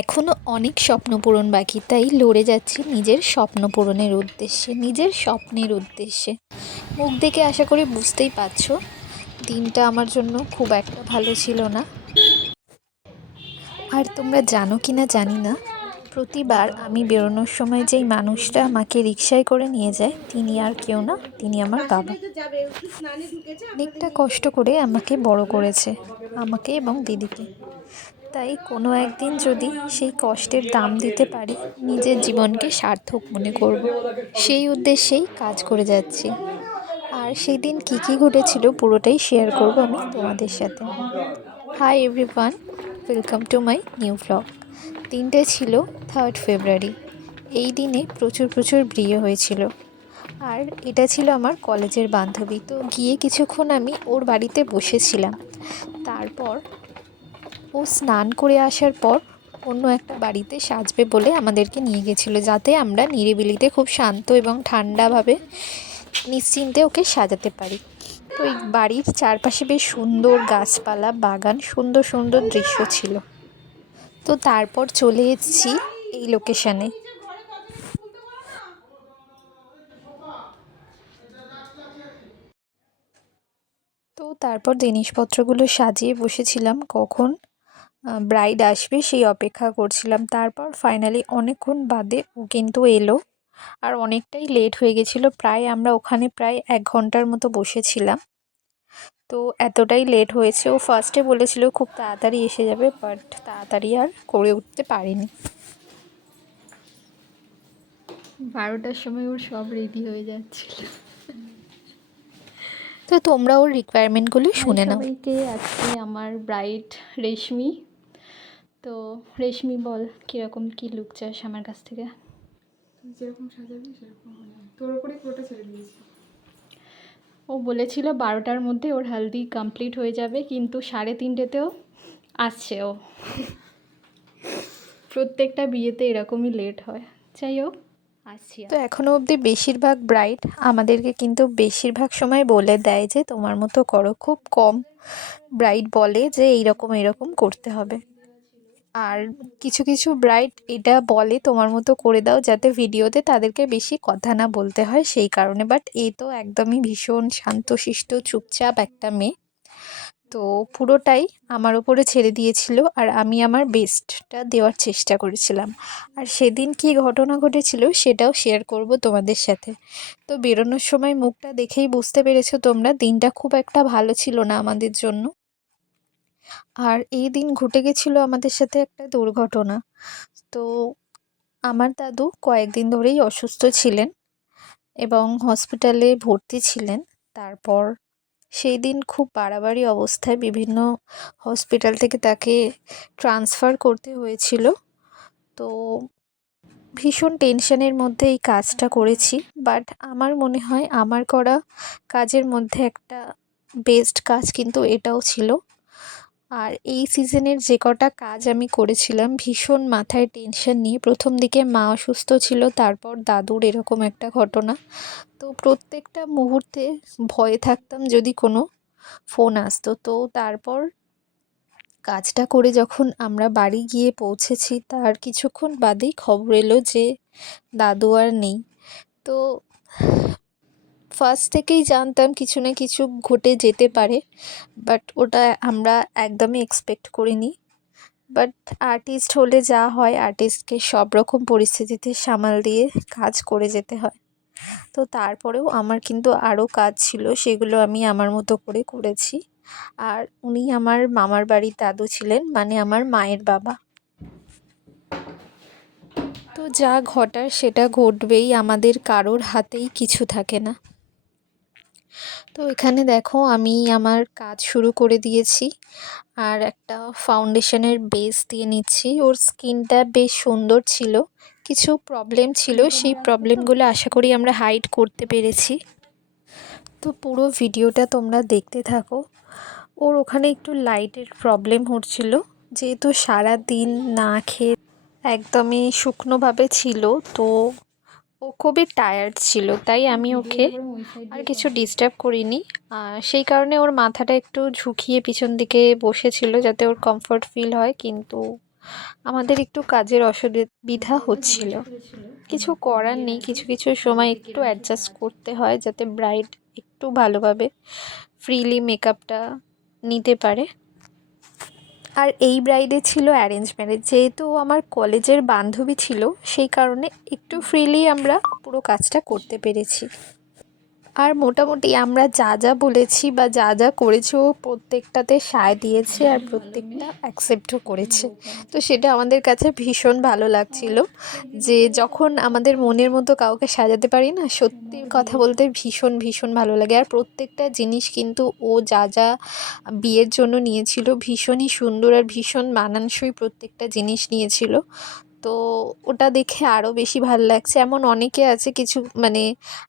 এখনও অনেক স্বপ্ন পূরণ বাকি, তাই লড়ে যাচ্ছি নিজের স্বপ্ন পূরণের উদ্দেশ্যে, নিজের স্বপ্নের উদ্দেশ্যে। মুখ দেখে আশা করি বুঝতেই পারছো দিনটা আমার জন্য খুব একটা ভালো ছিল না। আর তোমরা জানো কি না জানি না, প্রতিবার আমি বেরোনোর সময় যেই মানুষটা আমাকে রিকশায় করে নিয়ে যায় তিনি আর কেউ না, তিনি আমার বাবা। অনেকটা কষ্ট করে আমাকে বড় করেছে, আমাকে এবং দিদিকে। তাই কোনো একদিন যদি সেই কষ্টের দাম দিতে পারি, নিজের জীবনকে সার্থক মনে করব, সেই উদ্দেশ্যেই কাজ করে যাচ্ছি। আর সেই দিন কী কী ঘটেছিল পুরোটাই শেয়ার করব আমি তোমাদের সাথে। Hi everyone, welcome to my new vlog. দিনটা ছিল 3rd ফেব্রুয়ারি। এই দিনে প্রচুর ভিড় হয়েছিল। আর এটা ছিল আমার কলেজের বান্ধবী, তো গিয়ে কিছুক্ষণ আমি ওর বাড়িতে বসেছিলাম। তারপর ও স্নান করে আসার পর অন্য একটা বাড়িতে সাজবে বলে আমাদেরকে নিয়ে গেছিলো, যাতে আমরা নিরিবিলিতে খুব শান্ত এবং ঠান্ডাভাবে নিশ্চিন্তে ওকে সাজাতে পারি। তো এই বাড়ির চারপাশে বেশ সুন্দর গাছপালা, বাগান, সুন্দর সুন্দর দৃশ্য ছিল। তো তারপর চলে এসেছি এই লোকেশানে। তো তারপর জিনিসপত্রগুলো সাজিয়ে বসেছিলাম, কখন ব্রাইড আসবে সেই অপেক্ষা করছিলাম। তারপর ফাইনালি অনেকক্ষণ বাদে ও কিন্তু এলো। আর অনেকটাই লেট হয়ে গেছিলো, প্রায় আমরা ওখানে প্রায় 1 ঘন্টার মতো বসেছিলাম। তো এতটাই লেট হয়েছে, ও ফার্স্টে বলেছিল খুব তাড়াতাড়ি এসে যাবে, বাট তাড়াতাড়ি আর করে উঠতে পারিনি। 12টার সময় ওর সব রেডি হয়ে যাচ্ছিল। তো তোমরা ওর রিকোয়ারমেন্টগুলো শুনে নাও। সবাইকে, আজকে আমার ব্রাইড রেশমি। তো রেশমি বল, কীরকম কী লুক চাস আমার কাছ থেকে? যেরকম সাজাবি সেরকম, তোর উপরেই পুরোটা ছেড়ে দিয়েছি। ও বলেছিল 12টার মধ্যে ওর হালদি কমপ্লিট হয়ে যাবে, কিন্তু 3:30তেও আসছে ও। প্রত্যেকটা বিয়েতে এরকমই লেট হয়। যাই হোক, আসছি। তো এখনও অবধি বেশিরভাগ ব্রাইড আমাদেরকে কিন্তু বেশিরভাগ সময় বলে দেয় যে তোমার মতো করো। খুব কম ব্রাইড বলে যে এইরকম করতে হবে। আর কিছু কিছু ব্রাইড এটা বলে তোমার মতো করে দাও, যাতে ভিডিওতে তাদেরকে বেশি কথা না বলতে হয়, সেই কারণে। বাট এ তো একদমই ভীষণ শান্তশিষ্ট চুপচাপ একটা মেয়ে, তো পুরোটাই আমার উপরে ছেড়ে দিয়েছিল আর আমি আমার বেস্টটা দেওয়ার চেষ্টা করেছিলাম। আর সেদিন কী ঘটনা ঘটেছিল সেটাও শেয়ার করব তোমাদের সাথে। তো বেরোনোর সময় মুখটা দেখেই বুঝতে পেরেছো তোমরা, দিনটা খুব একটা ভালো ছিল না আমাদের জন্য। আর এই দিন ঘটে গেছিলো আমাদের সাথে একটা দুর্ঘটনা। তো আমার দাদু কয়েকদিন ধরেই অসুস্থ ছিলেন এবং হসপিটালে ভর্তি ছিলেন। তারপর সেই দিন খুব বাড়াবাড়ি অবস্থায় বিভিন্ন হসপিটাল থেকে তাকে ট্রান্সফার করতে হয়েছিল। তো ভীষণ টেনশনের মধ্যে এই কাজটা করেছি, বাট আমার মনে হয় আমার করা কাজের মধ্যে একটা বেস্ট কাজ কিন্তু এটাও ছিল। আর এই সিজনের যে কটা কাজ আমি করেছিলাম ভীষণ মাথায় টেনশন নিয়ে, প্রথম দিকে মা অসুস্থ ছিল, তারপর দাদুর এরকম একটা ঘটনা। তো প্রত্যেকটা মুহূর্তে ভয়ে থাকতাম যদি কোনো ফোন আসতো। তো তারপর কাজটা করে যখন আমরা বাড়ি গিয়ে পৌঁছেছি, তার কিছুক্ষণ বাদেই খবর এলো যে দাদু আর নেই। তো ফার্স্ট থেকেই জানতাম কিছু না কিছু ঘটে যেতে পারে, বাট ওটা আমরা একদমই এক্সপেক্ট করিনি। বাট আর্টিস্ট হলে যা হয়, আর্টিস্টকে সব রকম পরিস্থিতিতে সামাল দিয়ে কাজ করে যেতে হয়। তো তারপরেও আমার কিন্তু আরও কাজ ছিল, সেগুলো আমি আমার মতো করে করেছি। আর উনি আমার মামার বাড়ির দাদু ছিলেন, মানে আমার মায়ের বাবা। তো যা ঘটার সেটা ঘটবেই, আমাদের কারোর হাতেই কিছু থাকে না। তো এখানে দেখো আমি আমার কাজ শুরু করে দিয়েছি আর একটা ফাউন্ডেশনের বেস দিয়ে নিচ্ছি। ওর স্কিনটা বেশ সুন্দর ছিল, কিছু প্রবলেম ছিল, সেই প্রবলেমগুলো আশা করি আমরা হাইড করতে পেরেছি। তো পুরো ভিডিওটা তোমরা দেখতে থাকো। ওর ওখানে একটু লাইটের প্রবলেম হচ্ছিল, যেহেতু সারা দিন না খেয়ে একদমই শুকনোভাবে ছিল, তো ও খুবই টায়ার্ড ছিল, তাই আমি ওকে আর কিছু ডিস্টার্ব করিনি। সেই কারণে ওর মাথাটা একটু ঝুঁকিয়ে পিছন দিকে বসেছিল, যাতে ওর কমফর্ট ফিল হয়। কিন্তু আমাদের একটু কাজের অসুবিধা হচ্ছিল, কিছু করার নেই, কিছু কিছু সময় একটু অ্যাডজাস্ট করতে হয় যাতে ব্রাইড একটু ভালোভাবে ফ্রিলি মেকআপটা নিতে পারে। আর এই ব্রাইডে ছিল অ্যারেঞ্জ ম্যারেজ, যেহেতু আমার কলেজের বান্ধবী ছিল সেই কারণে একটু ফ্রিলি আমরা পুরো কাজটা করতে পেরেছি। আর মোটামুটি আমরা যা যা বলেছি বা যা যা করেছি ও প্রত্যেকটাতে সায় দিয়েছে আর প্রত্যেকটা অ্যাকসেপ্টও করেছে। তো সেটা আমাদের কাছে ভীষণ ভালো লাগছিল যে যখন আমাদের মনের মতো কাউকে সাজাতে পারি না, সত্যি কথা বলতে ভীষণ ভীষণ ভালো লাগে। আর প্রত্যেকটা জিনিস কিন্তু ও যা যা বিয়ের জন্য নিয়েছিল ভীষণই সুন্দর আর ভীষণ মানানসই প্রত্যেকটা জিনিস নিয়েছিল। তো ওটা দেখে আরও বেশি ভালো লাগছে। এমন অনেকে আছে কিছু মানে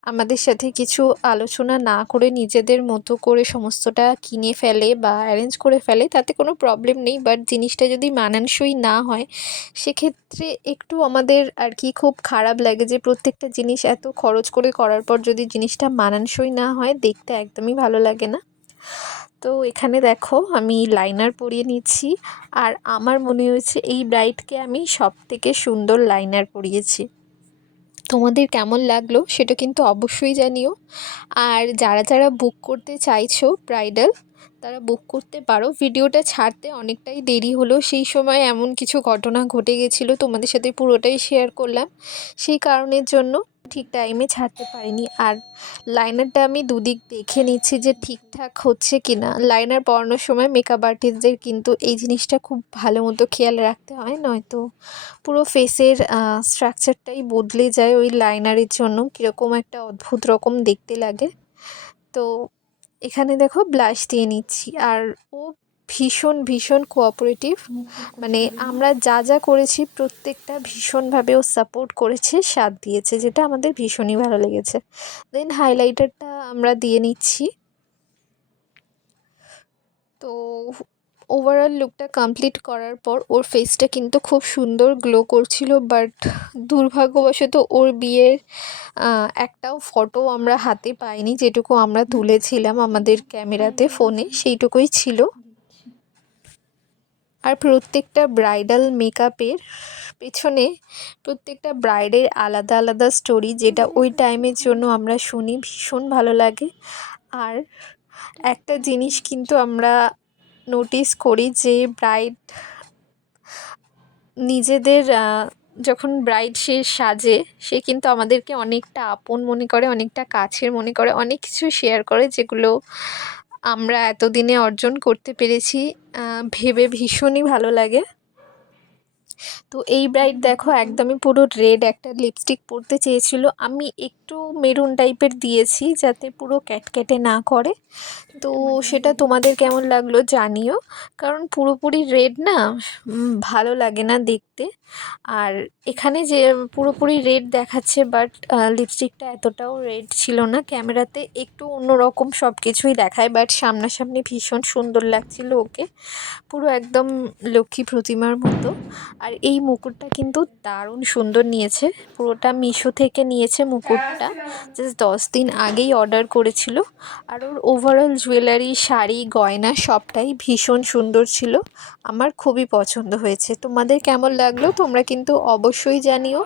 আমাদের সাথে কিছু আলোচনা না করে নিজেদের মতো করে সমস্তটা কিনে ফেলে বা অ্যারেঞ্জ করে ফেলে, তাতে কোনো প্রবলেম নেই, বাট জিনিসটা যদি মানানসই না হয় সেক্ষেত্রে একটু আমাদের আর কি খুব খারাপ লাগে যে প্রত্যেকটা জিনিস এত খরচ করে করার পর যদি জিনিসটা মানানসই না হয় দেখতে একদমই ভালো লাগে না। তো এখানে দেখো আমি লাইনার পরিয়ে নিচ্ছি, আর আমার মনে হয়েছে এই ব্রাইডকে আমি সবথেকে সুন্দর লাইনার পরিয়েছি। তোমাদের কেমন লাগলো সেটা কিন্তু অবশ্যই জানিও। আর যারা যারা বুক করতে চাইছো ব্রাইডাল, তারা বুক করতে পারো। ভিডিওটা ছাড়তে অনেকটাই দেরি হলো, সেই সময় এমন কিছু ঘটনা ঘটে গেছিলো, তোমাদের সাথে পুরোটাই শেয়ার করলাম, সেই কারণের জন্য ঠিক টাইমে ছাড়তে পারিনি। আর লাইনারটা আমি দুদিক দেখে নিচ্ছি যে ঠিকঠাক হচ্ছে কি না। লাইনার পরানোর সময় মেকআপ আর্টিস্টদের কিন্তু এই জিনিসটা খুব ভালো মতো খেয়াল রাখতে হয়, নয়তো পুরো ফেসের স্ট্রাকচারটাই বদলে যায় ওই লাইনারের জন্য, কীরকম একটা অদ্ভুত রকম দেখতে লাগে। তো এখানে দেখো ব্লাশ দিয়ে নিচ্ছি, আর ও ভীষণ ভীষণ কোঅপারেটিভ, মানে আমরা যা যা করেছি প্রত্যেকটা ভীষণভাবে ও সাপোর্ট করেছে, সাথ দিয়েছে, যেটা আমাদের ভীষণই ভালো লেগেছে। দেন হাইলাইটারটা আমরা দিয়ে নিচ্ছি। তো ওভারঅল লুকটা কমপ্লিট করার পর ওর ফেসটা কিন্তু খুব সুন্দর গ্লো করছিল, বাট দুর্ভাগ্যবশত ওর বিয়ের একটাও ফটো আমরা হাতে পাইনি, যেটুকু আমরা তুলেছিলাম আমাদের ক্যামেরাতে ফোনে সেইটুকুই ছিল। আর প্রত্যেকটা ব্রাইডাল মেকআপের পেছনে প্রত্যেকটা ব্রাইডের আলাদা আলাদা স্টোরি, যেটা ওই টাইমের জন্য আমরা শুনি, ভীষণ ভালো লাগে। আর একটা জিনিস কিন্তু আমরা নোটিস করি যে ব্রাইড নিজেদের যখন ব্রাইড সে সাজে, সে কিন্তু আমাদেরকে অনেকটা আপন মনে করে, অনেকটা কাছের মনে করে, অনেক কিছু শেয়ার করে, যেগুলো আমরা এতদিনে অর্জন করতে পেরেছি, ভেবে ভীষণই ভালো লাগে। তো এই ব্রাইড দেখো একদমই পুরো রেড একটা লিপস্টিক পরতে চেয়েছিল, আমি একটু মেরুন টাইপের দিয়েছি যাতে পুরো ক্যাটক্যাটে না করে। তো সেটা তোমাদের কেমন লাগলো জানিও, কারণ পুরোপুরি রেড না ভালো লাগে না দেখতে। আর এখানে যে পুরোপুরি রেড দেখাচ্ছে, বাট লিপস্টিকটা এতটাও রেড ছিল না, ক্যামেরাতে একটু অন্যরকম সব কিছুই দেখায়, বাট সামনাসামনি ভীষণ সুন্দর লাগছিল ওকে, পুরো একদম লক্ষ্মী প্রতিমার মতো। আর এই মুকুটটা কিন্তু দারুণ সুন্দর নিয়েছে, পুরোটা মিশো থেকে নিয়েছে মুকুটটা, জাস্ট 10 দিন আগেই অর্ডার করেছিল। আর ওর ওভারঅল জুয়েলারি, শাড়ি, গয়না সবটাই ভীষণ সুন্দর ছিল, আমার খুবই পছন্দ হয়েছে। তোমাদের কেমন লাগলো তোমরা কিন্তু অবশ্যই জানিও।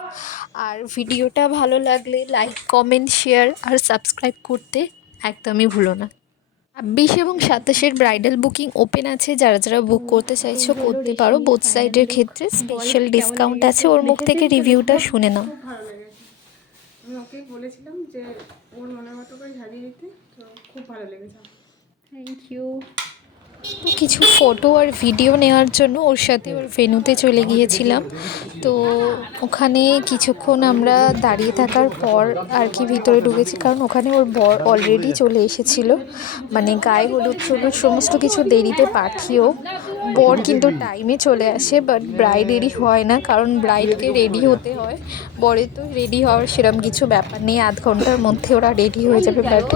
আর ভিডিওটা ভালো লাগলে লাইক, কমেন্ট, শেয়ার আর সাবস্ক্রাইব করতে একদমই ভুলো না। 26 এবং 27-এর ব্রাইডাল বুকিং ওপেন আছে, যারা যারা বুক করতে চাইছো করতে পারো, বোথ সাইডের ক্ষেত্রে স্পেশাল ডিসকাউন্ট আছে। ওর মুখ থেকে রিভিউটা শুনে নাও। খুব ভালো লেগেছে, আমি ওকে বলেছিলাম যে ওর মনের মতো করে সাজিয়ে দিতে, তো খুব ভালো লেগেছে। Thank you. তো কিছু ফটো আর ভিডিও নেওয়ার জন্য ওর সাথে ওর ভেন্যুতে চলে গিয়েছিলাম। তো ওখানে কিছুক্ষণ আমরা দাঁড়িয়ে থাকার পর আর কি ভিতরে ঢুকেছি, কারণ ওখানে ওর বর অলরেডি চলে এসেছিলো, মানে গায়ে হলুদ টলুদ সমস্ত কিছু দেরিতে পাঠিয়েও বর কিন্তু টাইমে চলে আসে, বাট ব্রাইডেরই হয় না, কারণ ব্রাইডকে রেডি হতে হয়, বরের তো রেডি হওয়ার সেরকম কিছু ব্যাপার নেই, আধ ঘন্টার মধ্যে ওরা রেডি হয়ে যাবে, বাট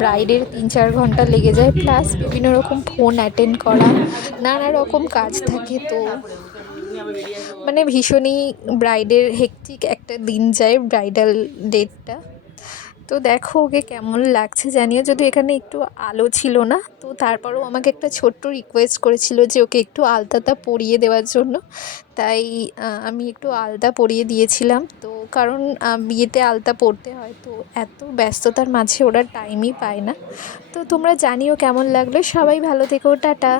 ব্রাইডের 3-4 ঘন্টা লেগে যায়, প্লাস বিভিন্ন রকম ফোন অ্যাটেন্ড করা, নানা রকম কাজ থাকে। তো মানে ভীষণই ব্রাইডের হেক্টিক একটা দিন যায় ব্রাইডাল ডেটটা। তো দেখো ওকে কেমন লাগছে জানিও, যদি এখানে একটু আলো ছিল না, তো তারপরেও আমাকে একটা ছোট্ট রিকোয়েস্ট করেছিল যে ওকে একটু আলতাটা পরিয়ে দেওয়ার জন্য। তাই আমি একটু আলতা পরিয়ে দিয়েছিলাম। তো কারণ বিয়েতে আলতা পরতে হয়, তো এত ব্যস্ততার মাঝে ওরা টাইমই পায় না। তো তোমরা জানিও কেমন লাগলো, সবাই ভালো থেকো, টাটা।